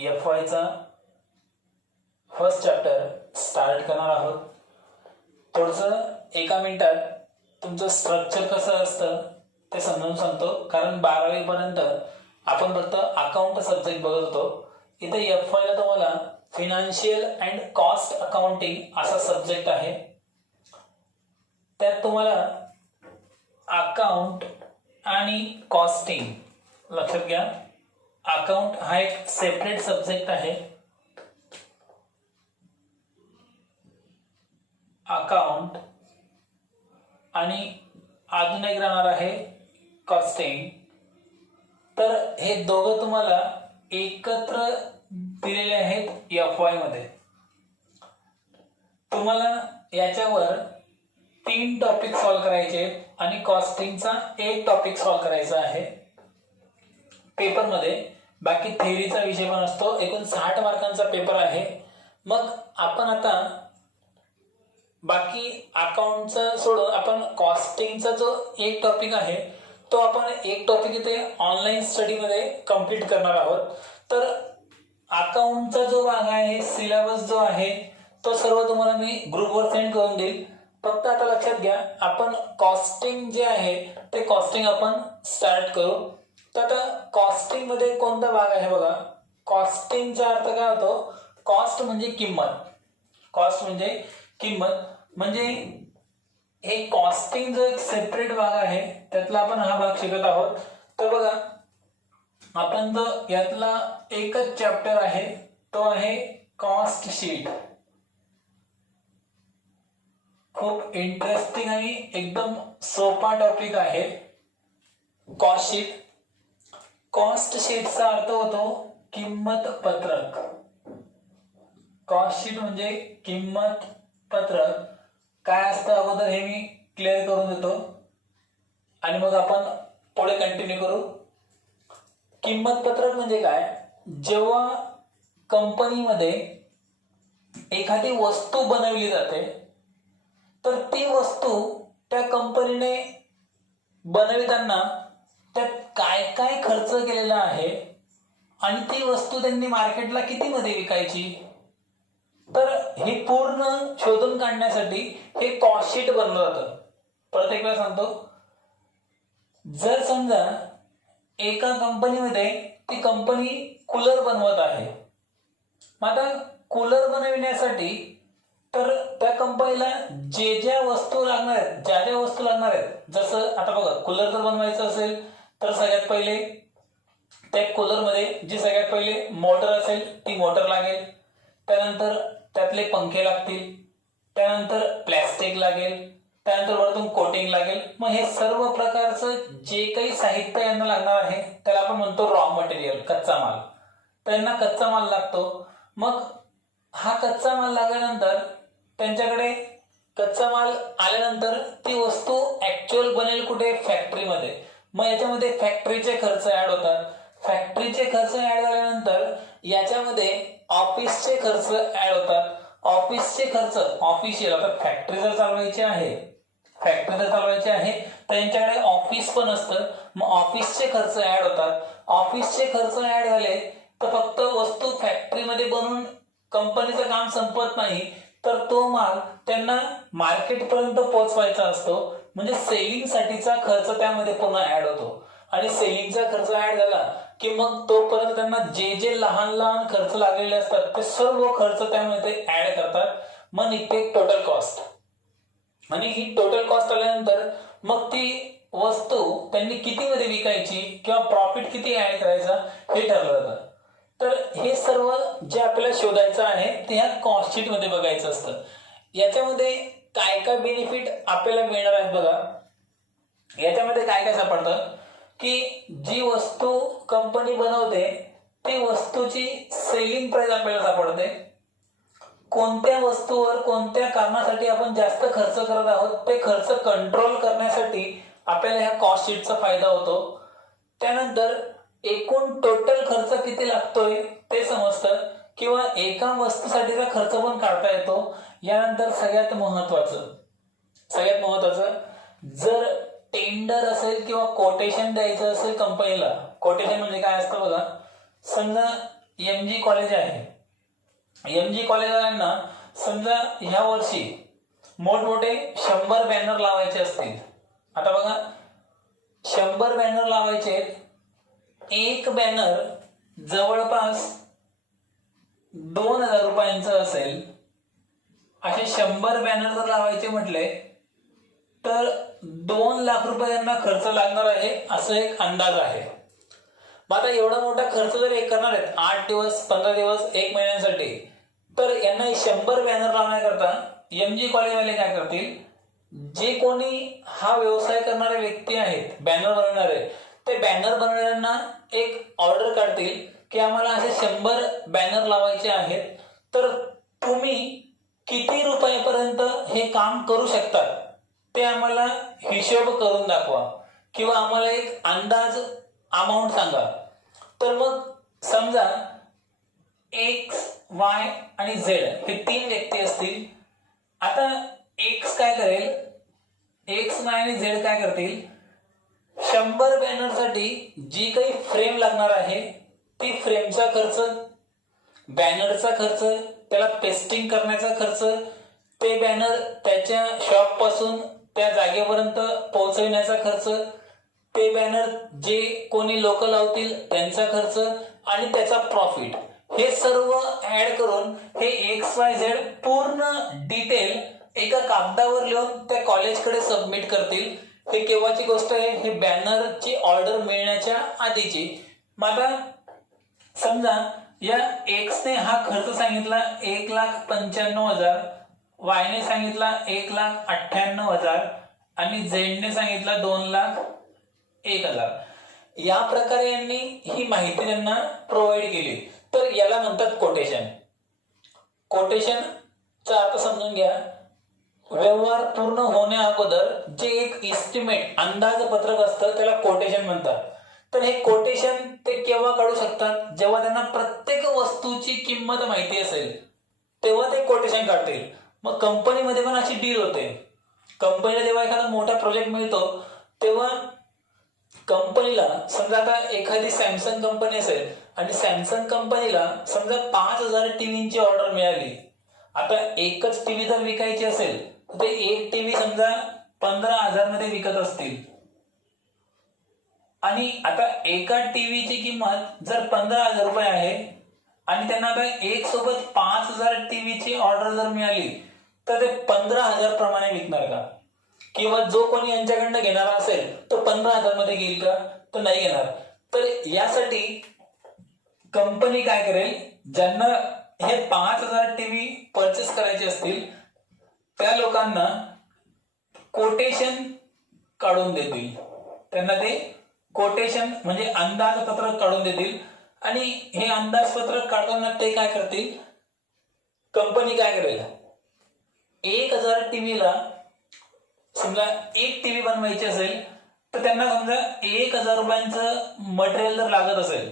F वायचा first chapter start करणार आहोत. थोडंसं एका मिनिटात तुमचं स्ट्रक्चर कसं असतं ते समजावून सांगतो, कारण 12वी पर्यंत आपण फक्त अकाउंट सब्जेक्ट बघत होतो. इथे एफ वायला तुम्हाला फिनान्शियल अँड कॉस्ट अकाउंटिंग असा सब्जेक्ट आहे. त्यात तुम्हाला अकाउंट आणि कॉस्टिंग लक्षात घ्या. अकाउंट हा एक सेपरेट सब्जेक्ट आहे. अकाउंट आणि अजून एक राहणार आहे कॉस्टिंग. तर हे दोघं तुम्हाला एकत्र दिलेले आहेत एफ वाय मध्ये. तुम्हाला याच्यावर 3 टॉपिक सॉल्व्ह करायचे आणि कॉस्टिंगचा एक टॉपिक सॉल्व्ह करायचा आहे पेपरमध्ये. बाकी थेअरीचा विषय पण असतो. एकूण 60 मार्कांचा पेपर आहे. मग आपण आता बाकी अकाउंटचा सोडून आपण कॉस्टिंगचा जो एक टॉपिक आहे तो आपण एक टॉपिक इथे ऑनलाईन स्टडीमध्ये कंप्लीट करणार आहोत. तर अकाउंटचा जो भाग आहे, सिलेबस जो आहे तो सर्व तुम्हाला मी ग्रुपवर सेंड करून देईल. फक्त आता लक्षात घ्या, आपण कॉस्टिंग जे आहे ते कॉस्टिंग आपण स्टार्ट करू. तर आता कॉस्टिंग मध्ये कोणता भाग आहे बघा. कॉस्टिंगचा अर्थ काय होतो? कॉस्ट म्हणजे किंमत. कॉस्ट म्हणजे किंमत. म्हणजे हे कॉस्टिंग जो एक सेपरेट भाग आहे त्यातला आपण हा भाग शिकत आहोत. तर बघा, आपण जो यातला एकच चॅप्टर आहे तो आहे कॉस्ट शीट. खूप इंटरेस्टिंग आणि एकदम सोपा टॉपिक आहे कॉस्ट शीट. कॉस्ट शीटचा अर्थ होतो किंमत पत्रक. कॉस्ट शीट म्हणजे किंमत पत्रक. काय असतं अगोदर हे मी क्लिअर करून देतो आणि मग आपण पुढे कंटिन्यू करू. किंमत पत्रक म्हणजे काय? जेव्हा कंपनीमध्ये एखादी वस्तू बनवली जाते तर ती वस्तू त्या कंपनीने बनविताना त्यात काय काय खर्च केलेला आहे आणि ती वस्तू त्यांनी मार्केटला किती मध्ये विकायची, तर हे पूर्ण शोधून काढण्यासाठी हे कॉस्ट शीट बनवलं जातं. परत एक वेळा सांगतो, जर समजा एका कंपनीमध्ये ती कंपनी कूलर बनवत आहे. मग आता कूलर बनविण्यासाठी तर त्या कंपनीला ज्या वस्तू लागणार आहेत, ज्या वस्तू लागणार आहेत, जसं आता बघा कूलर जर बनवायचं असेल तर सगळ्यात पहिले त्या कूलरमध्ये जी सगळ्यात पहिले मोटर असेल ती मोटर लागेल. त्यानंतर त्यातले पंखे लागतील. त्यानंतर प्लॅस्टिक लागेल. त्यानंतर वरतून कोटिंग लागेल. मग हे सर्व प्रकारचं जे काही साहित्य यांना लागणार आहे त्याला आपण म्हणतो रॉ मटेरियल, कच्चा माल. त्यांना कच्चा माल लागतो. मग हा कच्चा माल लागल्यानंतर त्यांच्याकडे कच्चा माल आल्यानंतर ती वस्तू ऍक्च्युअल बनेल कुठे? फॅक्टरीमध्ये. मग याच्यामध्ये फॅक्टरीचे खर्च ऍड होतात. फॅक्टरीचे खर्च ऍड झाल्यानंतर याच्यामध्ये ऑफिसचे खर्च ऍड होतात. ऑफिसचे खर्च ऑफिशियल, आता फॅक्टरी जर चालवायची आहे तर यांच्याकडे ऑफिस पण असतं. मग ऑफिसचे खर्च ऍड होतात. ऑफिसचे खर्च ऍड झाले तर फक्त वस्तू फॅक्टरीमध्ये बनवून कंपनीचं काम संपत नाही, तर तो माल त्यांना मार्केटपर्यंत पोहोचवायचा असतो. म्हणजे सेलिंग साठीचा खर्च त्यामध्ये पुन्हा ऍड होतो. आणि सेलिंगचा खर्च ऍड झाला की मग तोपर्यंत त्यांना जे लहान लहान खर्च लागलेले असतात ते सर्व खर्च त्यामध्ये ऍड करतात. मग निघते टोटल कॉस्ट. आणि ही टोटल कॉस्ट आल्यानंतर मग ती वस्तू त्यांनी किती मध्ये विकायची किंवा प्रॉफिट किती ऍड करायचा हे ठरलं जातं. तर हे सर्व जे आपल्याला शोधायचं आहे ते ह्या कॉस्ट शीट मध्ये बघायचं असतं. याच्यामध्ये काय काय बेनिफिट आपल्याला मिळणार आहेत बघा. याच्यामध्ये काय काय सापडतं की जी वस्तू कंपनी बनवते ती वस्तूची सेलिंग प्राइस आपल्याला सापडते. कोणत्या वस्तूवर कोणत्या कारणासाठी आपण जास्त खर्च करत आहोत ते खर्च कंट्रोल करण्यासाठी आपल्याला ह्या कॉस्ट शीटचा फायदा होतो. त्यानंतर एकूण टोटल खर्च किती लागतोय ते समजतं किंवा एका वस्तूसाठीचा खर्च पण काढता येतो. यानंतर सगळ्यात महत्वाचं जर टेंडर असेल किंवा कोटेशन द्यायचं असेल कंपनीला. कोटेशन म्हणजे काय असतं बघा. समजा एम जी कॉलेज आहे, एम जी कॉलेजवाल्यांना समजा ह्या वर्षी मोठमोठे 100 बॅनर लावायचे असतील. आता बघा 100 बॅनर लावायचे, एक बॅनर जवळपास 2000 रुपयांचं असेल. असे 100 बॅनर जर लावायचे म्हटले तर 2 लाख रुपये त्यांना खर्च लागणार आहे, असं एक अंदाज आहे. मग आता एवढा मोठा खर्च जर हे करणार आहेत 8 दिवस 15 दिवस 1 महिन्यासाठी, तर यांना 100 बॅनर लावण्याकरता एम जी कॉलेजवाले काय करतील, जे कोणी हा व्यवसाय करणारे व्यक्ती आहेत बॅनर बनवणारे, ते बॅनर बनवणाऱ्यांना एक ऑर्डर काढतील की आम्हाला असे 100 बॅनर लावायचे आहेत, तर तुम्ही किती रुपयापर्यंत हे काम करू शकतात ते आम्हाला हिशोब करून दाखवा किंवा आम्हाला एक अंदाज अमाऊंट सांगा. तर मग समजा एक्स वाय आणि झेड हे 3 व्यक्ती असतील. आता एक्स काय करेल, एक्स वाय आणि झेड काय करतील, 100 बॅनरसाठी जी काही फ्रेम लागणार आहे ती फ्रेमचा खर्च, बॅनरचा खर्च, त्याला पेस्टिंग करण्याचा खर्च, ते बॅनर त्याच्या शॉप पासून त्या जागेपर्यंत पोहोचविण्याचा खर्च, ते बॅनर जे कोणी लोक लावतील त्यांचा खर्च आणि त्याचा प्रॉफिट, हे सर्व ऍड करून हे एक्स वाय झेड पूर्ण डिटेल एका कागदावर लिहून त्या कॉलेजकडे सबमिट करतील. हे केव्हाची गोष्ट आहे, हे बॅनरची ऑर्डर मिळण्याच्या आधीची. मग आता समजा या एक्सने हा खर्च सांगितला 1,95,000, वायने सांगितला 1,98,000 आणि झेडने सांगितला 2,01,000. या प्रकारे यांनी ही माहिती त्यांना प्रोव्हाइड केली. तर याला म्हणतात कोटेशन. कोटेशनचा अर्थ समजून घ्या, व्यवहार पूर्ण होण्या अगोदर जे एक इस्टिमेट अंदाजपत्रक असतं त्याला कोटेशन म्हणतात. तर हे कोटेशन ते केव्हा काढू शकतात, जेव्हा त्यांना प्रत्येक वस्तूची किंमत माहिती असेल तेव्हा ते कोटेशन काढतील. मग कंपनीमध्ये पण अशी डील होते. कंपनीला जेव्हा एखादा मोठा प्रोजेक्ट मिळतो तेव्हा कंपनीला समजा आता एखादी सॅमसंग कंपनी असेल आणि सॅमसंग कंपनीला समजा 5,000 टीव्हीची ऑर्डर मिळाली. आता एकच टीव्ही जर विकायची असेल तर ते एक टीव्ही समजा 15,000 मध्ये विकत असतील आणि आता एका टीव्हीची किंमत जर 15,000 रुपये आहे आणि त्यांना आता एक सोबत 5,000 टीव्हीची ऑर्डर जर मिळाली तर ते 15,000 प्रमाणे विकणार का, किंवा जो कोणी यांच्याकडनं घेणारा असेल तो 15,000 मध्ये घेईल का, तो नाही घेणार. तर यासाठी कंपनी काय करेल, ज्यांना हे 5,000 टीव्ही परचेस करायचे असतील त्या लोकांना कोटेशन काढून देतील. त्यांना ते कोटेशन म्हणजे अंदाजपत्रक काढून देतील आणि हे अंदाजपत्रक काढताना ते काय करतील, कंपनी काय करेल, 1,000 टीव्हीला समजा एक टीव्ही बनवायची असेल तर त्यांना समजा 1,000 रुपयांचं मटेरियल जर लागत असेल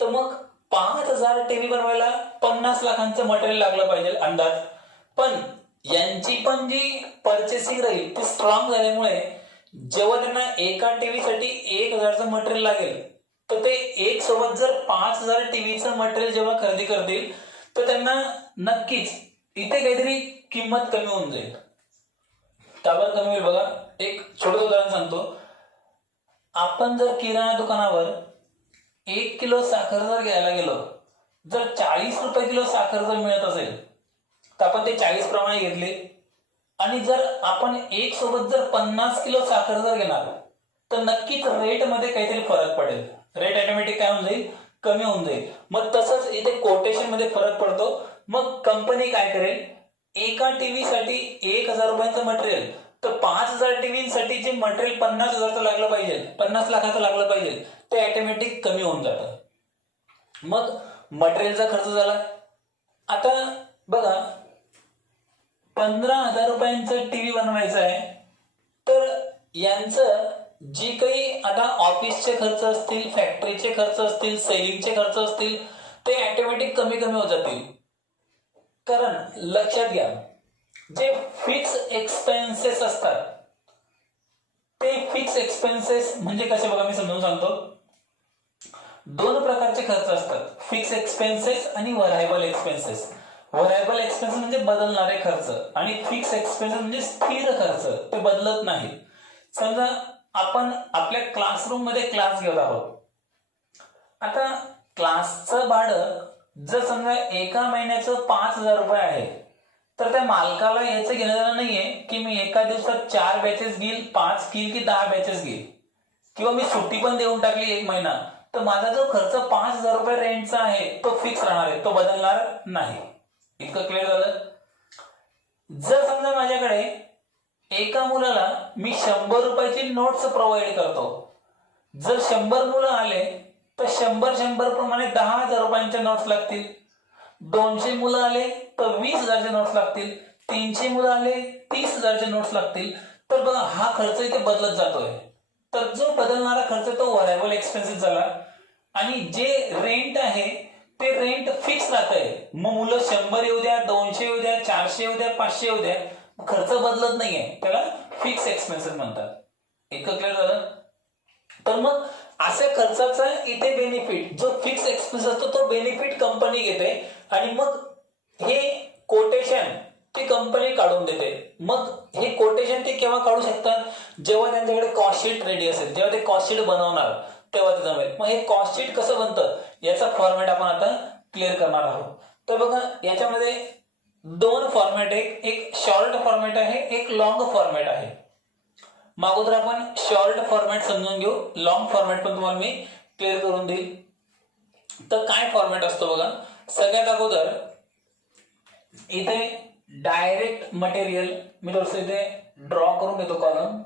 तर मग 5,000 टीव्ही बनवायला 50 लाखांचं मटेरियल लागलं पाहिजे अंदाज. पण यांची पण जी परचेसिंग राहील ती स्ट्रॉंग झाल्यामुळे जेव्हा त्यांना एका टीव्हीसाठी 1,000चं मटेरियल लागेल तर ते एक सोबत जर 5,000 टीव्हीचं मटेरियल जेव्हा खरेदी करतील तर त्यांना नक्कीच इथे काहीतरी किंमत कमी होऊन जाईल. त्यावर कमी होईल बघा. एक छोटं उदाहरण सांगतो. आपण जर किराणा दुकानावर 1 किलो साखर जर घ्यायला गेलो, जर 40 रुपये किलो साखर जर मिळत असेल तर आपण ते 40 प्रमाणे घेतले आणि जर आपण एक सोबत जर 50 किलो साखर जर घेणार तर नक्कीच रेट मध्ये काहीतरी फरक पडेल. रेट ऑटोमॅटिक काय होऊन जाईल, कमी होऊन जाईल. मग तसंच इथे कोटेशन मध्ये फरक पडतो. मग कंपनी काय करेल, एका टीव्हीसाठी 1,000 रुपयांचं मटेरियल तर 5,000 टीव्हीसाठी जे मटेरियल 50,000चं लागलं पाहिजे, 50 लाखाचं लागलं पाहिजे, ते ऑटोमॅटिक कमी होऊन जातं. मग मटेरियलचा खर्च झाला. आता बघा 15,000 रुपयांचं टीव्ही बनवायचं आहे तर यांचं जी काही आता ऑफिसचे खर्च असतील, फॅक्टरीचे खर्च असतील, सेलिंगचे खर्च असतील ते ऑटोमॅटिक कमी कमी होत जातील. कारण लक्षात घ्या, जे फिक्स एक्सपेन्सेस असतात ते फिक्स एक्सपेन्सेस म्हणजे कसे बघा, मी समजून सांगतो. दोन प्रकारचे खर्च असतात, फिक्स एक्सपेन्सेस आणि व्हरायबल एक्सपेन्सेस. व्हरायबल एक्सपेन्सेस म्हणजे बदलणारे खर्च आणि फिक्स एक्सपेन्सेस म्हणजे स्थिर खर्च, ते बदलत नाही. समजा आपण आपल्या क्लासरूम मध्ये क्लास घेत आहोत. आता क्लासचं भाडं जर समजा एका महिन्याचं 5,000 रुपये आहे, तर त्या मालकाला याचं घेणं देणं नाहीये की मी एका दिवसात 4 बॅचेस घेईल, 5 घेईल की 10 बॅचेस घेईल, किंवा मी सुट्टी पण देऊन टाकली 1 महिना, तर माझा जो खर्च 5,000 रुपये रेंटचा आहे तो फिक्स राहणार आहे, तो बदलणार नाही. इतकं क्लिअर झालं. जर समजा माझ्याकडे एका मुलाला मी 100 रुपयाची नोट्स प्रोव्हाइड करतो, जर 100 मुलं आले तर 100 प्रमाणे 10,000 रुपयांच्या नोट्स लागतील. 200 मुलं आले तर 20,000चे नोट्स लागतील. 300 मुलं आले 30,000चे नोट्स लागतील. तर बघा हा खर्च इथे बदलत जातोय. तर जो बदलणारा खर्च तो व्हरायबल एक्सपेन्सेस झाला. आणि जे रेंट आहे ते रेंट फिक्स राहतंय. मग मुलं 100 येऊ द्या, 200 येऊ द्या, 400 येऊ द्या, 500 येऊ द्या, खर्च बदलत नाहीये, त्याला फिक्स एक्सपेन्सेस म्हणतात. इतकं क्लिअर झालं. तर मग अशा खर्चाचा इथे बेनिफिट, जो फिक्स एक्सपेन्स असतो तो बेनिफिट कंपनी घेते आणि मग हे कोटेशन ती कंपनी काढून देते. मग हे कोटेशन ते केव्हा काढू शकतात, जेव्हा त्यांच्याकडे कॉस्ट शीट रेडी असेल, जेव्हा ते कॉस्ट शीट बनवणार तेव्हा ते जमेल. मग हे कॉस्ट शीट कसं बनतं याचा फॉर्मॅट आपण आता क्लिअर करणार आहोत. तर बघा याच्यामध्ये 2 फॉर्मॅट आहे, एक शॉर्ट फॉर्मॅट आहे, एक लॉंग फॉर्मॅट आहे. मग अगोदर आपण शॉर्ट फॉर्मॅट समजून घेऊ, लॉंग फॉर्मॅट पण तुम्हाला मी क्लिअर करून देईल. तर काय फॉर्मॅट असतो बघा. सगळ्यात अगोदर इथे डायरेक्ट मटेरियल, मी थोडंसं इथे ड्रॉ करून घेतो कॉलम.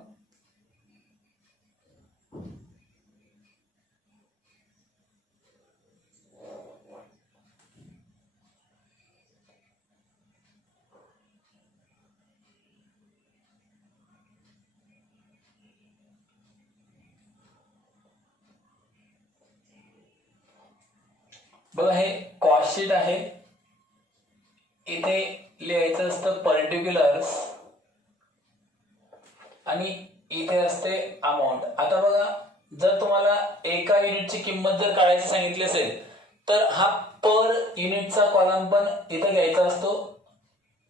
बघा हे कॉस्ट शीट आहे. इथे लिहायचं असतं पर्टिक्युलर्स आणि इथे असते अमाऊंट. आता बघा जर तुम्हाला एका युनिटची किंमत जर काढायची सांगितली असेल तर हा पर युनिटचा कॉलम पण इथे घ्यायचा असतो,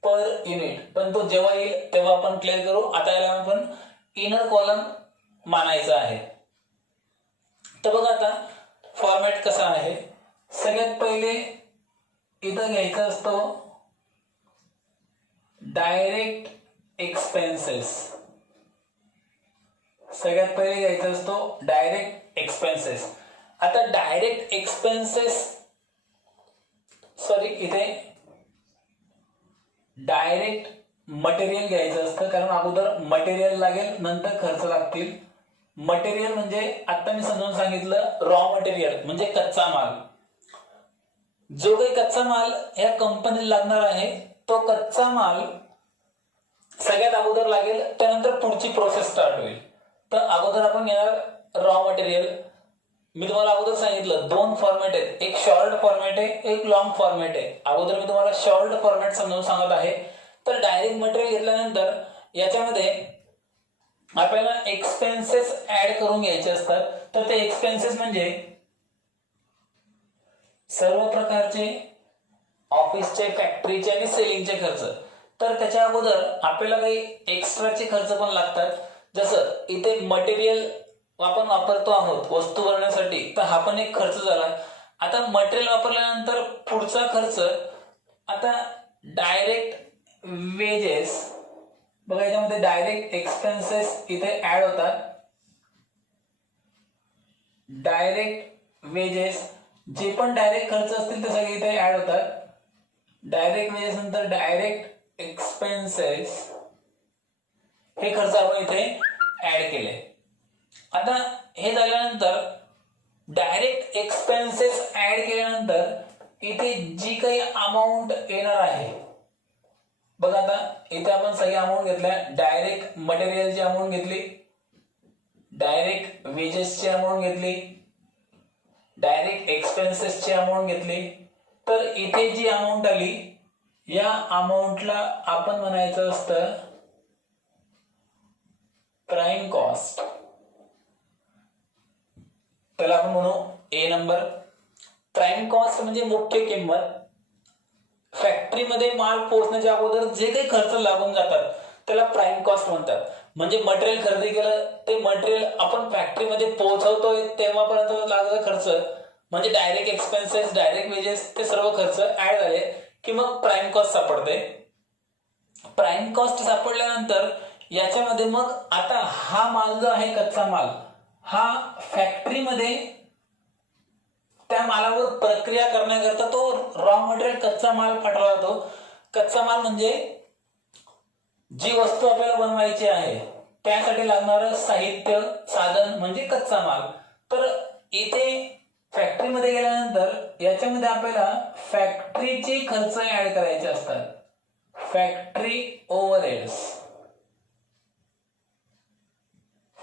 पर युनिट. पण तो जेव्हा येईल तेव्हा आपण क्लिअर करू. आता याला आपण इनर कॉलम मानायचा आहे. तर बघा आता फॉर्मॅट कसा आहे. सगळ्यात पहिले इथं घ्यायचं असतो डायरेक्ट एक्सपेन्सेस. सगळ्यात पहिले घ्यायचा असतो डायरेक्ट एक्सपेन्सेस. आता डायरेक्ट एक्सपेन्सेस इथे डायरेक्ट मटेरियल घ्यायचं असतं, कारण अगोदर मटेरियल लागेल नंतर खर्च लागतील. मटेरियल म्हणजे आता मी समजून सांगितलं, रॉ मटेरियल म्हणजे कच्चा माल. जो काही कच्चा माल या कंपनीला लागणार आहे तो कच्चा माल सगळ्यात अगोदर लागेल, त्यानंतर पुढची प्रोसेस स्टार्ट होईल. तर अगोदर आपण घेणार रॉ मटेरियल. मी तुम्हाला अगोदर सांगितलं 2 फॉर्मॅट आहेत, एक शॉर्ट फॉर्मॅट आहे, एक लॉंग फॉर्मॅट आहे. अगोदर मी तुम्हाला शॉर्ट फॉर्मॅट समजावून सांगत आहे. तर डायरेक्ट मटेरियल घेतल्यानंतर याच्यामध्ये आपल्याला एक्सपेन्सेस ऍड करून घ्यायचे असतात. तर ते एक्सपेन्सेस म्हणजे सर्व प्रकारचे ऑफिसचे, फॅक्टरीचे आणि सेलिंगचे खर्च. तर त्याच्या अगोदर आपल्याला काही एक्स्ट्राचे खर्च पण लागतात. जसं इथे मटेरियल आपण वापरतो आहोत वस्तू बनवण्यासाठी, तर हा पण एक खर्च झाला. आता मटेरियल वापरल्यानंतर पुढचा खर्च, आता डायरेक्ट वेजेस. बघा याच्यामध्ये डायरेक्ट एक्सपेन्सेस इथे ऍड होतात. डायरेक्ट वेजेस, जे पण डायरेक्ट खर्च असतील ते सगळे इथे ऍड होतात. डायरेक्ट वेजेस नंतर डायरेक्ट एक्सपेन्सेस, हे खर्च आपण इथे ऍड केले. आता हे झाल्यानंतर डायरेक्ट एक्सपेन्सेस ऍड केल्यानंतर इथे जी काही अमाऊंट येणार आहे, बघा आता इथे आपण सही अमाऊंट घेतल्या. डायरेक्ट मटेरियलची अमाऊंट घेतली, डायरेक्ट वेजेसची अमाऊंट घेतली, डायरेक्ट एक्सपेन्सेसची अमाऊंट घेतली. तर इथे जी अमाऊंट आली या अमाऊंटला आपण म्हणायचं असतं प्राइम कॉस्ट. त्याला आपण म्हणू ए नंबर. प्राइम कॉस्ट म्हणजे मुख्य किंमत. फॅक्टरीमध्ये माल पोहोचण्याच्या अगोदर जे काही खर्च लागून जातात त्याला प्राइम कॉस्ट म्हणतात. म्हणजे मटेरियल खरेदी केलं ते मटेरियल आपण फॅक्टरीमध्ये पोहोचवतोय तेव्हापर्यंत लागणारा खर्च म्हणजे डायरेक्ट एक्सपेन्सेस, डायरेक्ट वेजेस, ते सर्व खर्च ऍड झाले की मग प्राइम कॉस्ट सापडते. प्राइम कॉस्ट सापडल्यानंतर याच्यामध्ये मग आता हा माल जो आहे कच्चा माल हा फॅक्टरीमध्ये त्या मालावर प्रक्रिया करण्याकरता तो रॉ मटेरियल कच्चा माल पाठवला जातो. कच्चा माल म्हणजे जी वस्तू आपल्याला बनवायची आहे त्यासाठी लागणारं साहित्य साधन म्हणजे कच्चा माल. तर इथे फॅक्टरीमध्ये गेल्यानंतर याच्यामध्ये आपल्याला फॅक्टरीचे खर्च ऍड करायचे असतात. Factory overheads.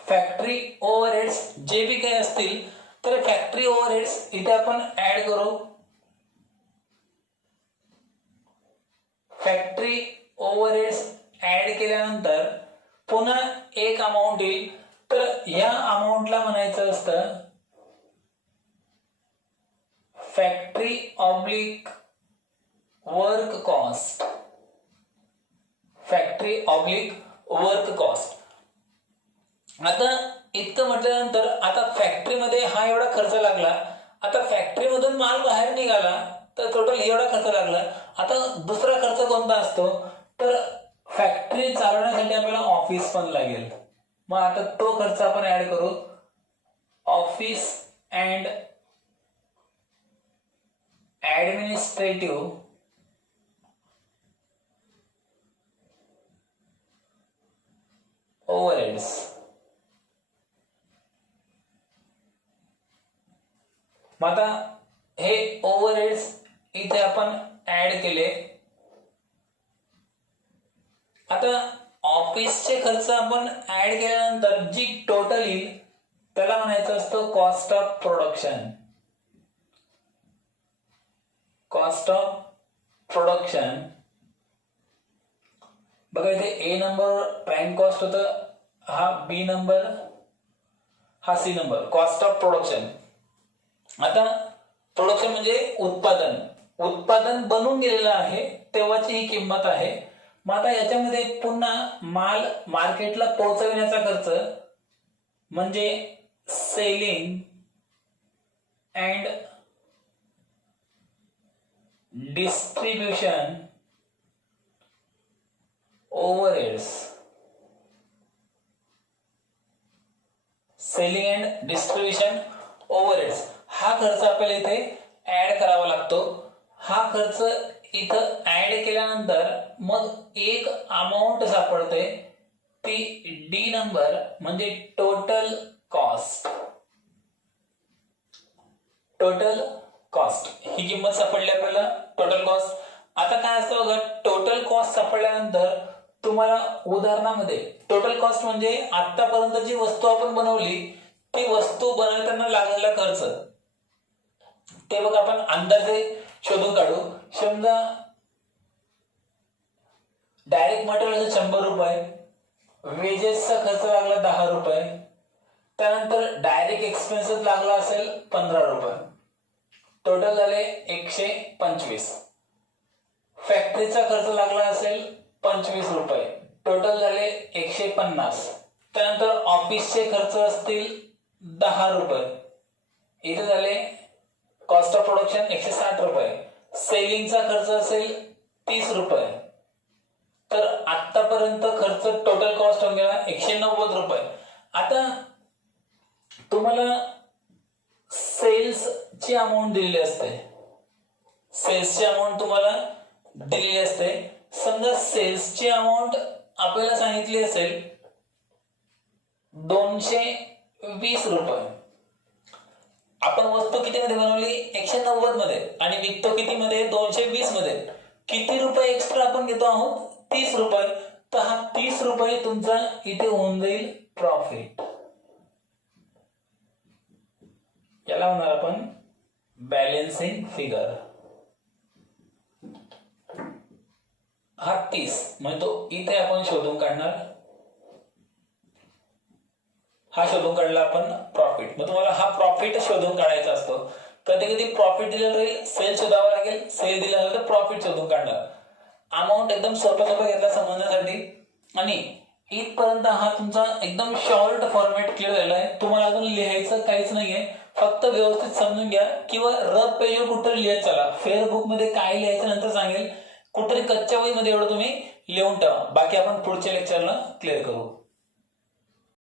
फॅक्टरी ओव्हरहेड्स जे बी काही असतील तर फॅक्टरी ओव्हरहेड्स इथे आपण ऍड करू. फॅक्टरी ओव्हरहेड्स ऍड केल्यानंतर पुन्हा एक अमाऊंट येईल. तर या अमाऊंटला म्हणायचं असतं factory oblique work cost. Factory oblique work cost. आता इतकं म्हटल्यानंतर आता फॅक्टरीमध्ये हा एवढा खर्च लागला. आता फॅक्टरीमधून माल बाहेर निघाला तर टोटल एवढा खर्च लागला. आता दुसरा खर्च कोणता असतो तर फॅक्टरी चालवण्यासाठी आपल्याला ऑफिस पण लागेल. मग आता तो खर्च आपण ऍड करू. Office and administrative overheads. मग आता हे ओव्हरहेड्स इथे आपण ऍड केले. आता ऑफिसचे खर्च आपण ऍड केल्यानंतर जी टोटल येईल त्याला म्हणायचं असतं cost of production. Cost of production. बघा इथे ए नंबर प्राइम कॉस्ट होतं, हा बी नंबर, हा C number cost of production. आता प्रोडक्शन म्हणजे उत्पादन. उत्पादन बनून गेलेलं आहे तेव्हाची ही किंमत आहे. मग आता याच्यामध्ये पुन्हा माल मार्केटला पोहोचविण्याचा खर्च म्हणजे selling and distribution overheads. Selling and distribution overheads हा खर्च आपल्याला इथे ऍड करावा लागतो. हा खर्च इथं ऍड केल्यानंतर मग एक अमाऊंट सापडते ती डी नंबर म्हणजे टोटल कॉस्ट. टोटल कॉस्ट ही किंमत सापडली आपल्याला टोटल कॉस्ट. आता काय असतं बघा टोटल कॉस्ट सापडल्यानंतर तुम्हाला उदाहरणामध्ये टोटल कॉस्ट म्हणजे आतापर्यंत जी वस्तू आपण बनवली ती वस्तू बनवताना लागलेला खर्च ते बघा आपण अंदाजे शोधून काढू. समजा डायरेक्ट मटेरियल 100 रुपये, वेजेसचा खर्च लागला 10 रुपये, त्यानंतर डायरेक्ट एक्सपेन्सेस लागला असेल 15 रुपये, टोटल झाले 125. फॅक्टरीचा खर्च लागला असेल 25 रुपये, टोटल झाले 150. त्यानंतर ऑफिसचे खर्च असतील 10 रुपये, इथे झाले कॉस्ट ऑफ प्रोडक्शन 160 रुपये. सेलिंगचा खर्च असेल 30 रुपये. तर आतापर्यंत खर्च टोटल कॉस्ट होऊन गेला 190 रुपये. आता तुम्हाला सेल्सची अमाऊंट दिलेली असते. सेल्सची अमाऊंट तुम्हाला दिलेली असते. समजा सेल्सची अमाऊंट आपल्याला सांगितली असेल 220 रुपये. आपण वस्तू किती मध्ये बनवली 190 मध्ये आणि विकतो किती मध्ये 220 मध्ये. किती रुपये एक्स्ट्रा आपण घेतो आहोत 30 रुपये. तर हा 30 रुपये तुमचा इथे होऊन जाईल प्रॉफिट. याला म्हणणार आपण बॅलन्सिंग फिगर. हा 30 म्हणजे तो इथे आपण शोधून काढणार. हा शोधून काढला आपण प्रॉफिट. मग तुम्हाला हा प्रॉफिट शोधून काढायचा असतो. कधी कधी प्रॉफिट दिलेलं राहील, सेल शोधावं लागेल, सेल दिलं तर प्रॉफिट शोधून काढणार. अमाऊंट एकदम सोपा घेतला समजण्यासाठी. आणि इथपर्यंत हा तुमचा एकदम शॉर्ट फॉर्मॅट क्लिअर झालेला आहे. तुम्हाला अजून लिहायचं काहीच नाहीये, फक्त व्यवस्थित समजून घ्या किंवा रफ पेजवर कुठेतरी लिहत चला. फेअर बुक मध्ये काय लिहायचं नंतर सांगेल, कुठेतरी कच्च्या वहीमध्ये एवढं तुम्ही लिहून ठेवा. बाकी आपण पुढच्या लेक्चरला क्लिअर करू.